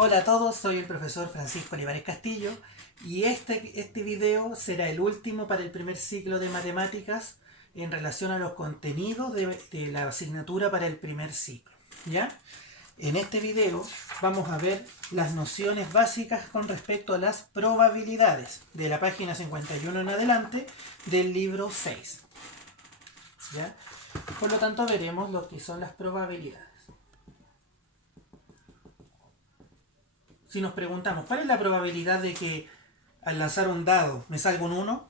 Hola a todos, soy el profesor Francisco Olivares Castillo y este video será el último para el primer ciclo de matemáticas en relación a los contenidos de la asignatura para el primer ciclo. ¿Ya? En este video vamos a ver las nociones básicas con respecto a las probabilidades de la página 51 en adelante del libro 6. ¿Ya? Por lo tanto veremos lo que son las probabilidades. Si nos preguntamos, ¿cuál es la probabilidad de que al lanzar un dado me salga un 1?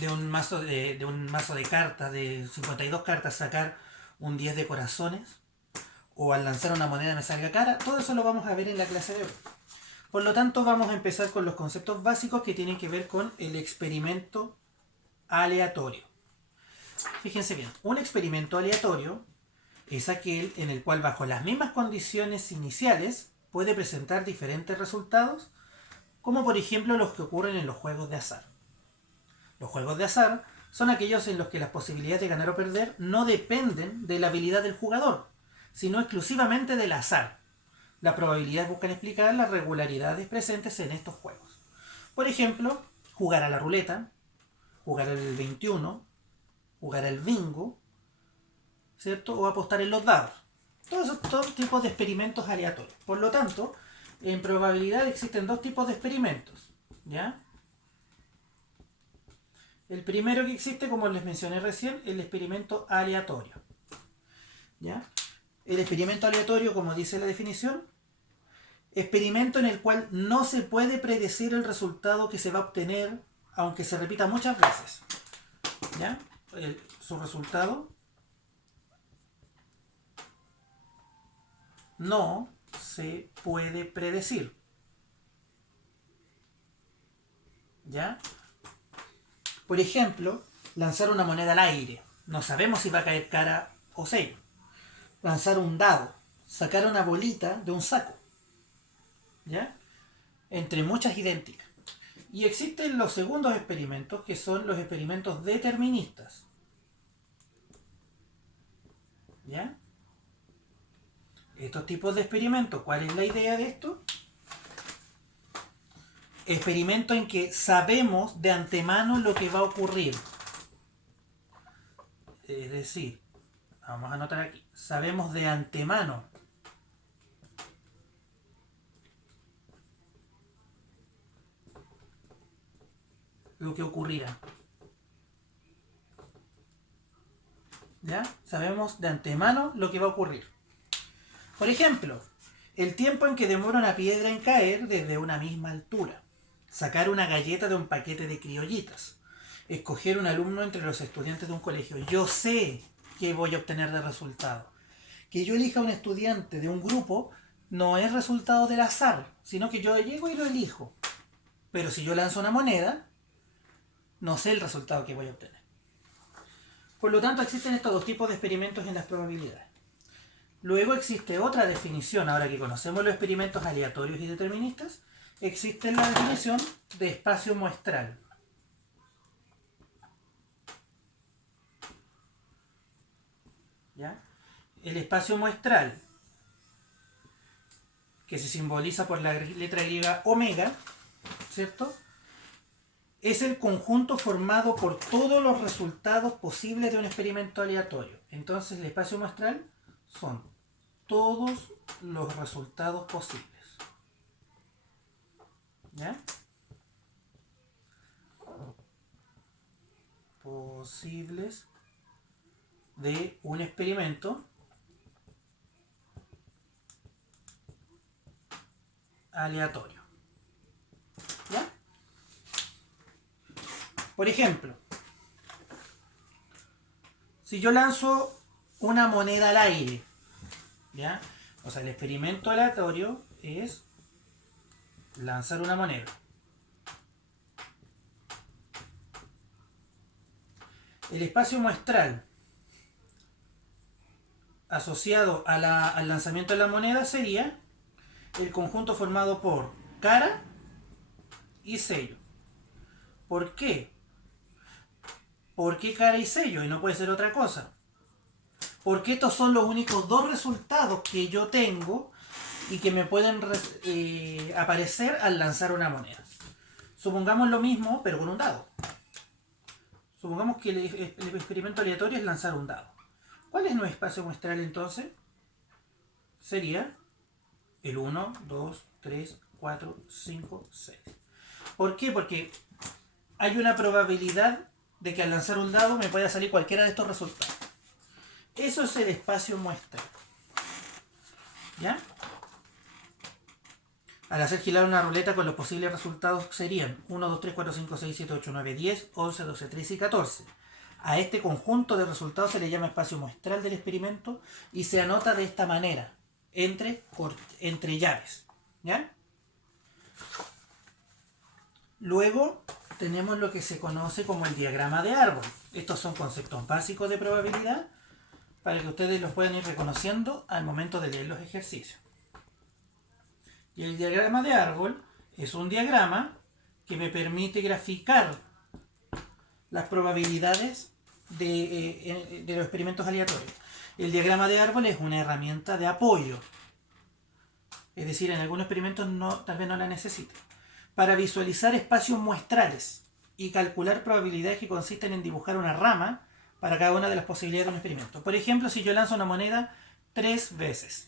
De un mazo de cartas, de 52 cartas, sacar un 10 de corazones. O al lanzar una moneda me salga cara. Todo eso lo vamos a ver en la clase de hoy. Por lo tanto, vamos a empezar con los conceptos básicos que tienen que ver con el experimento aleatorio. Fíjense bien, un experimento aleatorio es aquel en el cual bajo las mismas condiciones iniciales puede presentar diferentes resultados, como por ejemplo los que ocurren en los juegos de azar. Los juegos de azar son aquellos en los que las posibilidades de ganar o perder no dependen de la habilidad del jugador, sino exclusivamente del azar. Las probabilidades buscan explicar las regularidades presentes en estos juegos. Por ejemplo, jugar a la ruleta, jugar al 21, jugar al bingo, ¿cierto? O apostar en los dados. Todos tipos de experimentos aleatorios. Por lo tanto, en probabilidad existen dos tipos de experimentos. ¿Ya? El primero que existe, como les mencioné recién, el experimento aleatorio. ¿Ya? El experimento aleatorio, como dice la definición, experimento en el cual no se puede predecir el resultado que se va a obtener, aunque se repita muchas veces. ¿Ya? Su resultado no se puede predecir. ¿Ya? Por ejemplo, lanzar una moneda al aire. No sabemos si va a caer cara o sello. Lanzar un dado. Sacar una bolita de un saco. ¿Ya? Entre muchas idénticas. Y existen los segundos experimentos, que son los experimentos deterministas. ¿Ya? Estos tipos de experimentos, ¿cuál es la idea de esto? Experimento en que sabemos de antemano lo que va a ocurrir. Es decir, vamos a anotar aquí, sabemos de antemano lo que ocurrirá. ¿Ya? Sabemos de antemano lo que va a ocurrir. Por ejemplo, el tiempo en que demora una piedra en caer desde una misma altura. Sacar una galleta de un paquete de criollitas. Escoger un alumno entre los estudiantes de un colegio. Yo sé qué voy a obtener de resultado. Que yo elija un estudiante de un grupo no es resultado del azar, sino que yo llego y lo elijo. Pero si yo lanzo una moneda, no sé el resultado que voy a obtener. Por lo tanto, existen estos dos tipos de experimentos en las probabilidades. Luego existe otra definición, ahora que conocemos los experimentos aleatorios y deterministas, existe la definición de espacio muestral. ¿Ya? El espacio muestral, que se simboliza por la letra griega omega, ¿cierto? Es el conjunto formado por todos los resultados posibles de un experimento aleatorio. Entonces el espacio muestral son todos los resultados posibles. ¿Ya? Posibles de un experimento aleatorio. ¿Ya? Por ejemplo, si yo lanzo una moneda al aire, ¿ya? O sea, el experimento aleatorio es lanzar una moneda. El espacio muestral asociado al lanzamiento de la moneda sería el conjunto formado por cara y sello. ¿Por qué? ¿Por qué cara y sello? Y no puede ser otra cosa. Porque estos son los únicos dos resultados que yo tengo y que me pueden aparecer al lanzar una moneda. Supongamos lo mismo, pero con un dado. Supongamos que el experimento aleatorio es lanzar un dado. ¿Cuál es nuestro espacio muestral entonces? Sería el 1, 2, 3, 4, 5, 6. ¿Por qué? Porque hay una probabilidad de que al lanzar un dado me pueda salir cualquiera de estos resultados. Eso es el espacio muestral. ¿Ya? Al hacer girar una ruleta con los posibles resultados serían 1, 2, 3, 4, 5, 6, 7, 8, 9, 10, 11, 12, 13 y 14. A este conjunto de resultados se le llama espacio muestral del experimento y se anota de esta manera, entre llaves. ¿Ya? Luego tenemos lo que se conoce como el diagrama de árbol. Estos son conceptos básicos de probabilidad para que ustedes los puedan ir reconociendo al momento de leer los ejercicios. Y el diagrama de árbol es un diagrama que me permite graficar las probabilidades de los experimentos aleatorios. El diagrama de árbol es una herramienta de apoyo. Es decir, en algunos experimentos tal vez no la necesite. Para visualizar espacios muestrales y calcular probabilidades que consisten en dibujar una rama para cada una de las posibilidades de un experimento. Por ejemplo, si yo lanzo una moneda 3 veces.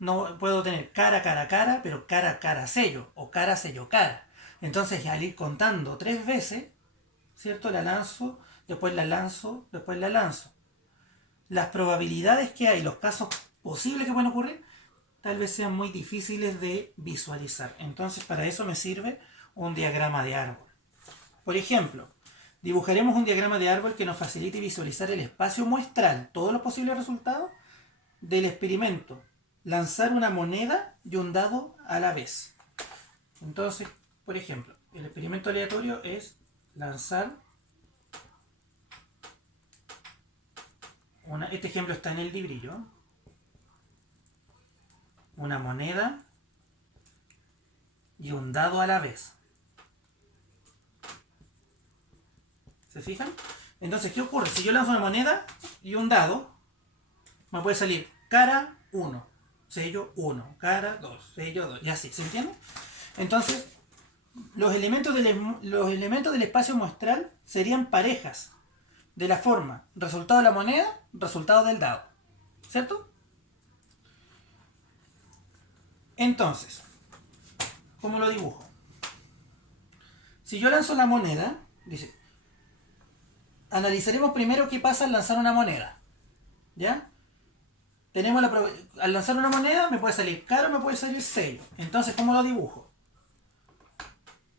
No puedo tener cara, cara, cara, pero cara, cara, sello, o cara, sello, cara. Entonces, al ir contando 3 veces, ¿cierto? La lanzo, después la lanzo, después la lanzo. Las probabilidades que hay, los casos posibles que pueden ocurrir, tal vez sean muy difíciles de visualizar. Entonces, para eso me sirve un diagrama de árbol. Por ejemplo, dibujaremos un diagrama de árbol que nos facilite visualizar el espacio muestral, todos los posibles resultados del experimento. Lanzar una moneda y un dado a la vez. Entonces, por ejemplo, el experimento aleatorio es lanzar este ejemplo está en el librillo. Una moneda y un dado a la vez. ¿Se fijan? Entonces, ¿qué ocurre? Si yo lanzo una moneda y un dado, me puede salir cara 1, sello 1, cara 2, sello 2, y así, ¿se entiende? Entonces, los elementos del espacio muestral serían parejas de la forma resultado de la moneda, resultado del dado. ¿Cierto? Entonces, ¿cómo lo dibujo? Si yo lanzo la moneda, dice, analizaremos primero qué pasa al lanzar una moneda. ¿Ya? Al lanzar una moneda me puede salir cara o me puede salir sello. Entonces, ¿cómo lo dibujo?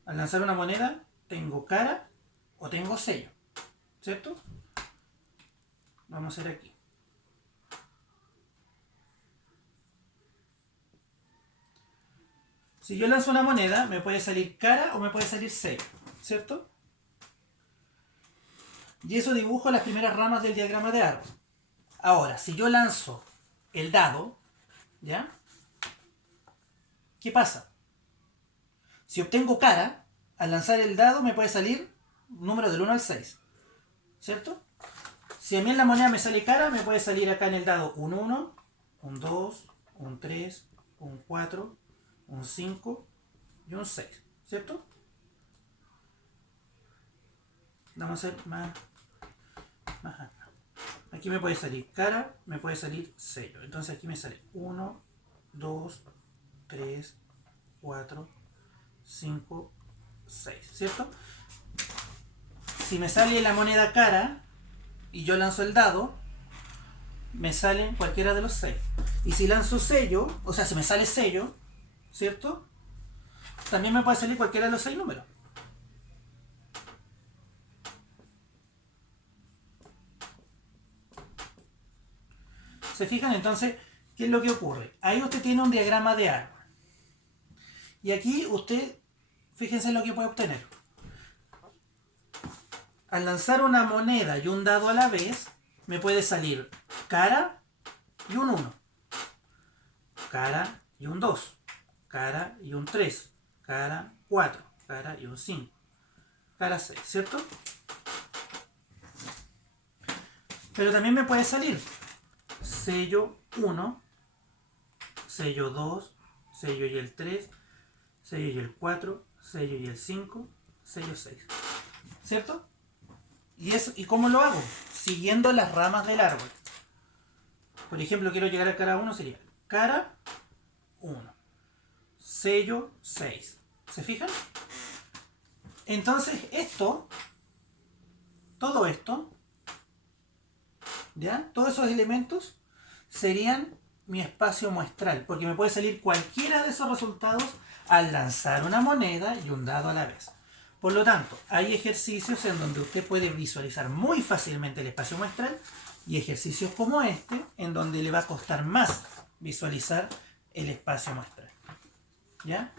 Al lanzar una moneda, tengo cara o tengo sello. ¿Cierto? Vamos a hacer aquí. Si yo lanzo una moneda, me puede salir cara o me puede salir sello. ¿Cierto? Y eso dibujo las primeras ramas del diagrama de árbol. Ahora, si yo lanzo el dado, ¿ya? ¿Qué pasa? Si obtengo cara, al lanzar el dado me puede salir un número del 1 al 6. ¿Cierto? Si a mí en la moneda me sale cara, me puede salir acá en el dado un 1, un 2, un 3, un 4, un 5 y un 6. ¿Cierto? Vamos a hacer más acá. Aquí me puede salir cara, me puede salir sello. Entonces aquí me sale 1, 2, 3, 4, 5, 6. ¿Cierto? Si me sale la moneda cara y yo lanzo el dado, me salen cualquiera de los 6. Y si lanzo sello, o sea, si me sale sello, ¿cierto? También me puede salir cualquiera de los 6 números. ¿Se fijan? Entonces, ¿qué es lo que ocurre? Ahí usted tiene un diagrama de árbol. Y aquí usted, fíjense en lo que puede obtener. Al lanzar una moneda y un dado a la vez, me puede salir cara y un 1. Cara y un 2. Cara y un 3. Cara 4. Cara y un 5. Cara 6, ¿cierto? Pero también me puede salir sello 1, sello 2, sello y el 3, sello y el 4, sello y el 5, sello 6. ¿Cierto? ¿Y cómo lo hago? Siguiendo las ramas del árbol. Por ejemplo, quiero llegar a cara 1, sería cara 1, sello 6. ¿Se fijan? Entonces todo esto, ¿ya? Todos esos elementos serían mi espacio muestral, porque me puede salir cualquiera de esos resultados al lanzar una moneda y un dado a la vez. Por lo tanto, hay ejercicios en donde usted puede visualizar muy fácilmente el espacio muestral y ejercicios como este en donde le va a costar más visualizar el espacio muestral. ¿Ya?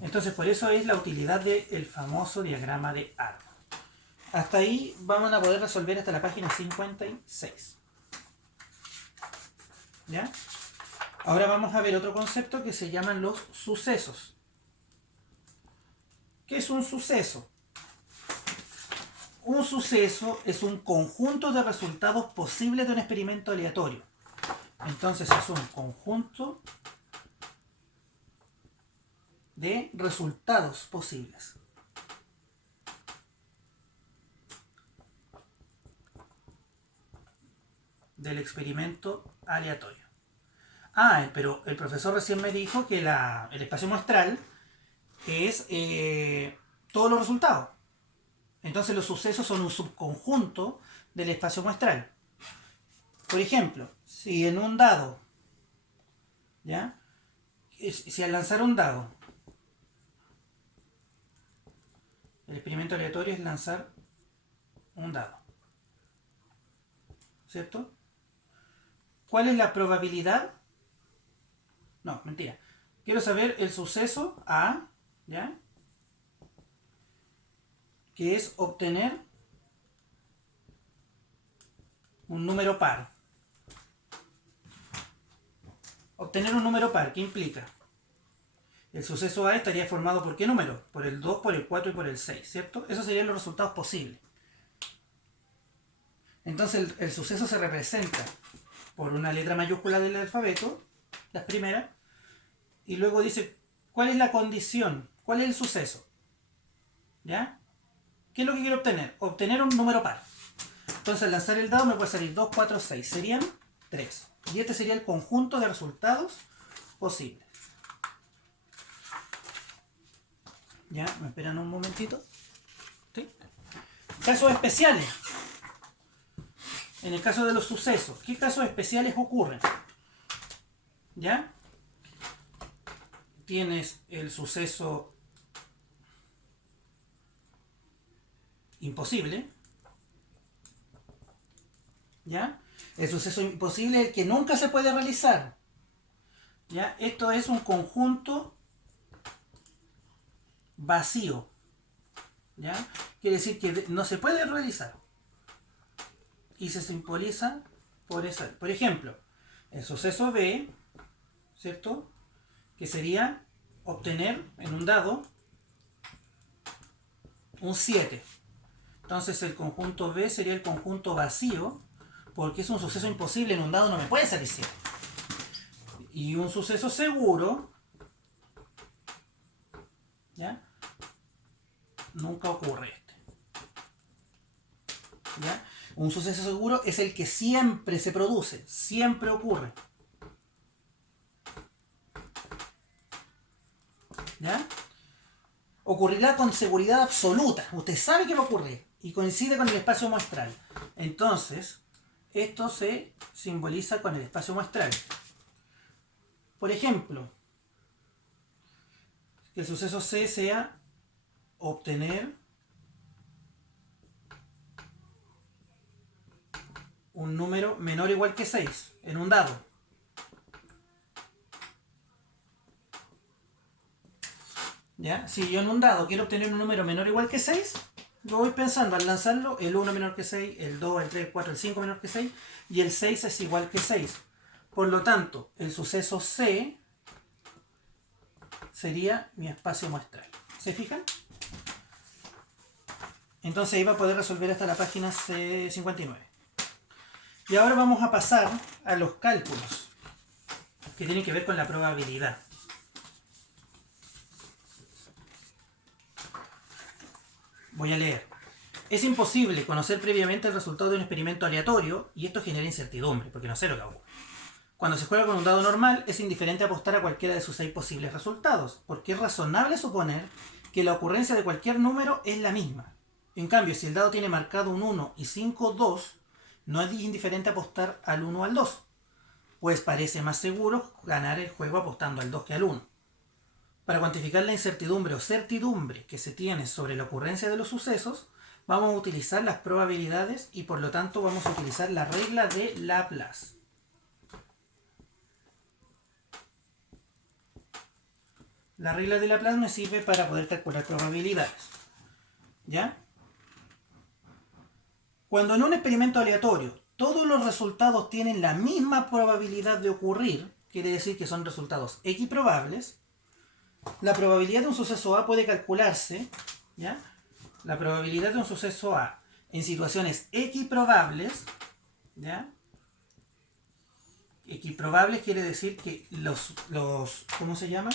Entonces, por eso es la utilidad del famoso diagrama de árbol. Hasta ahí vamos a poder resolver hasta la página 56. ¿Ya? Ahora vamos a ver otro concepto que se llaman los sucesos. ¿Qué es un suceso? Un suceso es un conjunto de resultados posibles de un experimento aleatorio. Entonces es un conjunto de resultados posibles. Del experimento aleatorio. Pero el profesor recién me dijo que el espacio muestral es todos los resultados. Entonces los sucesos son un subconjunto del espacio muestral. Por ejemplo, si en un dado, ¿ya? Si al lanzar un dado, el experimento aleatorio es lanzar un dado, ¿cierto? ¿Cuál es la probabilidad? No, mentira. Quiero saber el suceso A, ¿ya? Que es obtener un número par. Obtener un número par, ¿qué implica? El suceso A estaría formado por ¿qué número? Por el 2, por el 4 y por el 6, ¿cierto? Esos serían los resultados posibles. Entonces el suceso se representa por una letra mayúscula del alfabeto, las primeras, y luego dice cuál es la condición, cuál es el suceso. ¿Ya? ¿Qué es lo que quiero obtener? Obtener un número par. Entonces al lanzar el dado me puede salir 2, 4, 6. Serían 3. Y este sería el conjunto de resultados posibles. ¿Ya? ¿Me esperan un momentito? ¿Sí? Casos especiales. En el caso de los sucesos, ¿qué casos especiales ocurren? ¿Ya? Tienes el suceso imposible. ¿Ya? El suceso imposible es el que nunca se puede realizar. ¿Ya? Esto es un conjunto vacío. ¿Ya? Quiere decir que no se puede realizar. Y se simboliza por esa. Por ejemplo, el suceso B, ¿cierto? Que sería obtener en un dado un 7. Entonces el conjunto B sería el conjunto vacío, porque es un suceso imposible, en un dado no me puede salir 7. Y un suceso seguro, ¿ya? Nunca ocurre este. ¿Ya? Un suceso seguro es el que siempre se produce, siempre ocurre. ¿Ya? Ocurrirá con seguridad absoluta. Usted sabe que va a ocurrir y coincide con el espacio muestral. Entonces, esto se simboliza con el espacio muestral. Por ejemplo, que el suceso C sea obtener un número menor o igual que 6 en un dado. ¿Ya? Si yo en un dado quiero obtener un número menor o igual que 6, yo voy pensando al lanzarlo, el 1 menor que 6, el 2, el 3, el 4, el 5 menor que 6 y el 6 es igual que 6. Por lo tanto, el suceso C sería mi espacio muestral. ¿Se fijan? Entonces ahí va a poder resolver hasta la página 59. Y ahora vamos a pasar a los cálculos. que tienen que ver con la probabilidad. Voy a leer. Es imposible conocer previamente el resultado de un experimento aleatorio y esto genera incertidumbre, porque no sé lo que ocurre. Cuando se juega con un dado normal, es indiferente apostar a cualquiera de sus 6 posibles resultados, porque es razonable suponer que la ocurrencia de cualquier número es la misma. En cambio, si el dado tiene marcado un 1 y 5 2, no es indiferente apostar al 1 o al 2, pues parece más seguro ganar el juego apostando al 2 que al 1. Para cuantificar la incertidumbre o certidumbre que se tiene sobre la ocurrencia de los sucesos, vamos a utilizar las probabilidades y por lo tanto vamos a utilizar la regla de Laplace. La regla de Laplace me sirve para poder calcular probabilidades. ¿Ya? Cuando en un experimento aleatorio todos los resultados tienen la misma probabilidad de ocurrir, quiere decir que son resultados equiprobables, la probabilidad de un suceso A puede calcularse, ¿ya? La probabilidad de un suceso A en situaciones equiprobables, ¿ya? Equiprobables quiere decir que ¿cómo se llama?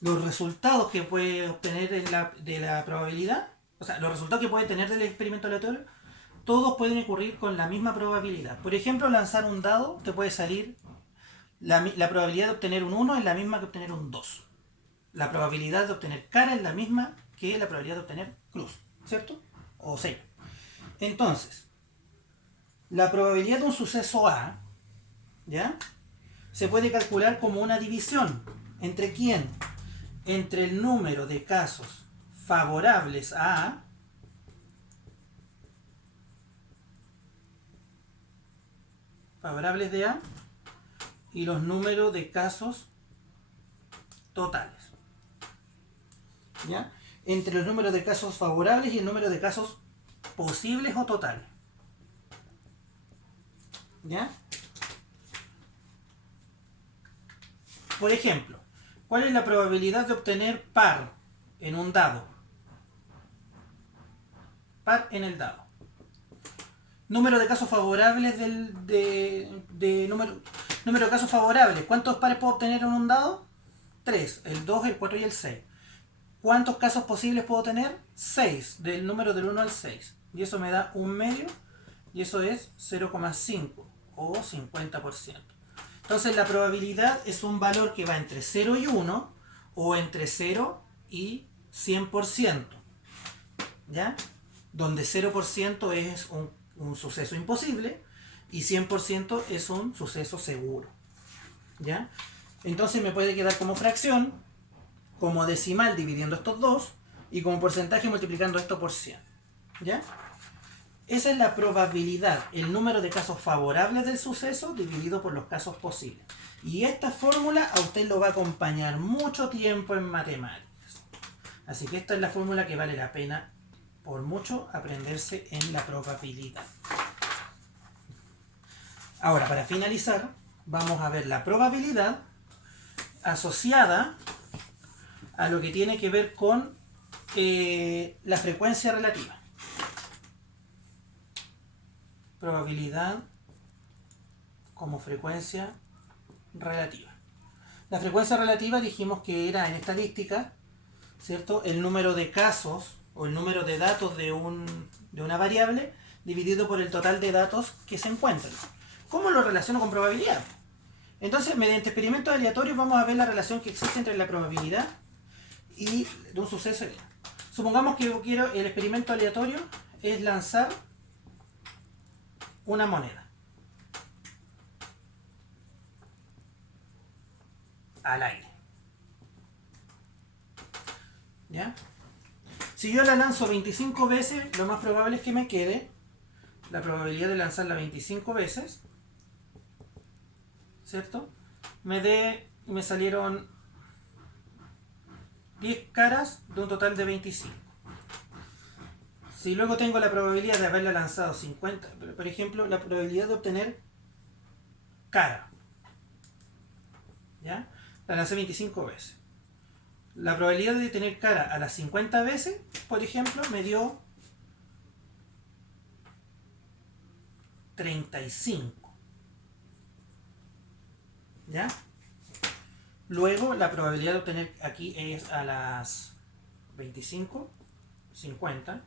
Los resultados que puede obtener de la probabilidad, o sea, los resultados que puede tener del experimento aleatorio, todos pueden ocurrir con la misma probabilidad. Por ejemplo, lanzar un dado te puede salir, la probabilidad de obtener un 1 es la misma que obtener un 2. La probabilidad de obtener cara es la misma que la probabilidad de obtener cruz, ¿cierto? O 6. Entonces, la probabilidad de un suceso A, ¿ya? Se puede calcular como una división. ¿Entre quién? Entre el número de casos favorables a A favorables de A y los números de casos totales. ¿Ya? Entre los números de casos favorables y el número de casos posibles o totales. ¿Ya? Por ejemplo, ¿cuál es la probabilidad de obtener par en un dado? Par en el dado. Número de casos favorables número de casos favorables. ¿Cuántos pares puedo obtener en un dado? 3, el 2, el 4 y el 6. ¿Cuántos casos posibles puedo tener? 6, del número del 1 al 6. Y eso me da un medio, y eso es 0,5 o 50%. Entonces la probabilidad es un valor que va entre 0 y 1 o entre 0 y 100%. ¿Ya? Donde 0% es un suceso imposible y 100% es un suceso seguro. ¿Ya? Entonces me puede quedar como fracción, como decimal dividiendo estos dos y como porcentaje multiplicando esto por 100. ¿Ya? Esa es la probabilidad, el número de casos favorables del suceso dividido por los casos posibles. Y esta fórmula a usted lo va a acompañar mucho tiempo en matemáticas. Así que esta es la fórmula que vale la pena por mucho aprenderse en la probabilidad. Ahora, para finalizar, vamos a ver la probabilidad asociada a lo que tiene que ver con la frecuencia relativa. Probabilidad como frecuencia relativa. La frecuencia relativa dijimos que era en estadística, ¿cierto? El número de casos o el número de datos de una variable dividido por el total de datos que se encuentran. ¿Cómo lo relaciono con probabilidad? Entonces, mediante experimentos aleatorios vamos a ver la relación que existe entre la probabilidad y de un suceso. Supongamos que yo quiero, el experimento aleatorio es lanzar una moneda al aire. ¿Ya? Si yo la lanzo 25 veces, lo más probable es que me quede la probabilidad de lanzarla 25 veces, ¿cierto? Me salieron 10 caras de un total de 25. Si luego tengo la probabilidad de haberla lanzado 50, por ejemplo, la probabilidad de obtener cara, ¿ya? La lancé 25 veces. La probabilidad de tener cara a las 50 veces, por ejemplo, me dio 35. ¿Ya? Luego la probabilidad de obtener aquí es a las 25, 50.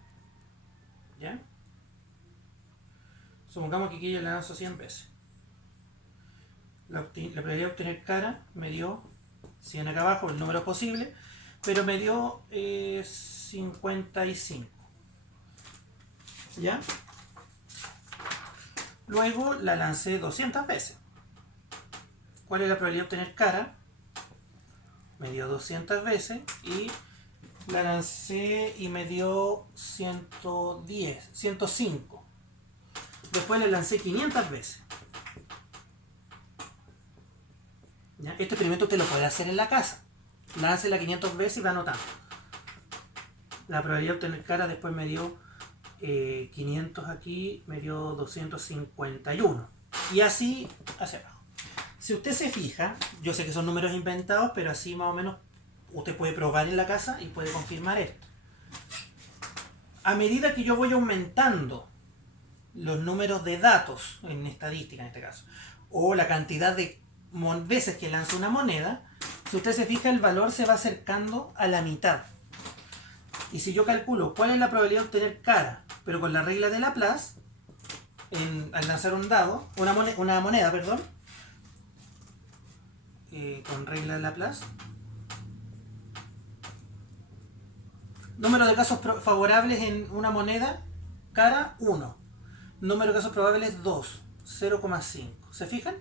¿Ya? Supongamos que aquí yo la lanzo 100 veces. La probabilidad de obtener cara me dio 100 acá abajo, el número posible, pero me dio 55. ¿Ya? Luego la lancé 200 veces. ¿Cuál es la probabilidad de obtener cara? Me dio 200 veces y la lancé y me dio 110, 105. Después la lancé 500 veces. ¿Ya? Este experimento usted lo puede hacer en la casa. Láncela 500 veces y va anotando. La probabilidad de obtener cara después me dio 500 aquí, me dio 251. Y así hacia abajo. Si usted se fija, yo sé que son números inventados, pero así más o menos usted puede probar en la casa y puede confirmar esto. A medida que yo voy aumentando los números de datos, en estadística en este caso, o la cantidad de veces que lanzo una moneda, si usted se fija el valor se va acercando a la mitad. Y si yo calculo cuál es la probabilidad de obtener cara, pero con la regla de Laplace, al lanzar un dado, una moneda, perdón, con regla de Laplace, número de casos favorables en una moneda, cara 1. Número de casos probables 2, 0,5. ¿Se fijan?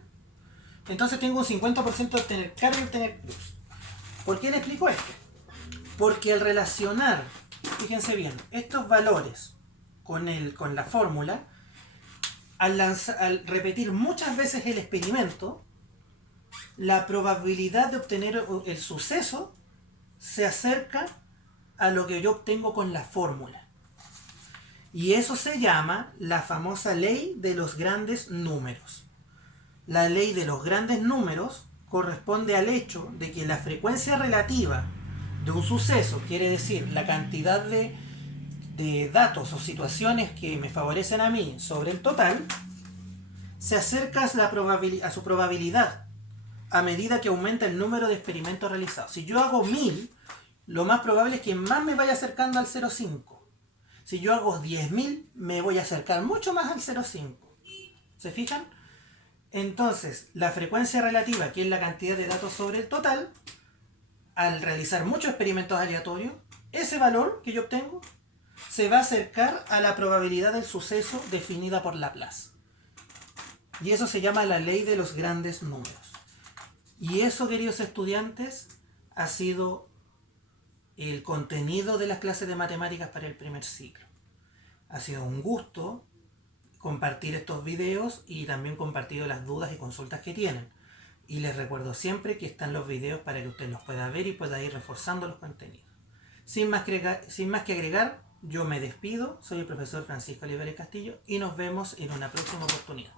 Entonces tengo un 50% de obtener cara y obtener cruz. ¿Por qué le explico esto? Porque al relacionar, fíjense bien, estos valores con la fórmula, al repetir muchas veces el experimento, la probabilidad de obtener el suceso se acerca a lo que yo obtengo con la fórmula. Y eso se llama la famosa ley de los grandes números. La ley de los grandes números corresponde al hecho de que la frecuencia relativa de un suceso, quiere decir la cantidad de datos o situaciones que me favorecen a mí sobre el total, se acerca a su probabilidad a medida que aumenta el número de experimentos realizados. Si yo hago 1000, lo más probable es que más me vaya acercando al 0,5. Si yo hago 10.000, me voy a acercar mucho más al 0,5. ¿Se fijan? Entonces, la frecuencia relativa, que es la cantidad de datos sobre el total, al realizar muchos experimentos aleatorios, ese valor que yo obtengo se va a acercar a la probabilidad del suceso definida por Laplace. Y eso se llama la ley de los grandes números. Y eso, queridos estudiantes, ha sido el contenido de las clases de matemáticas para el primer ciclo. Ha sido un gusto compartir estos videos y también compartir las dudas y consultas que tienen. Y les recuerdo siempre que están los videos para que usted los pueda ver y pueda ir reforzando los contenidos. Sin más que agregar, yo me despido. Soy el profesor Francisco Olivares Castillo y nos vemos en una próxima oportunidad.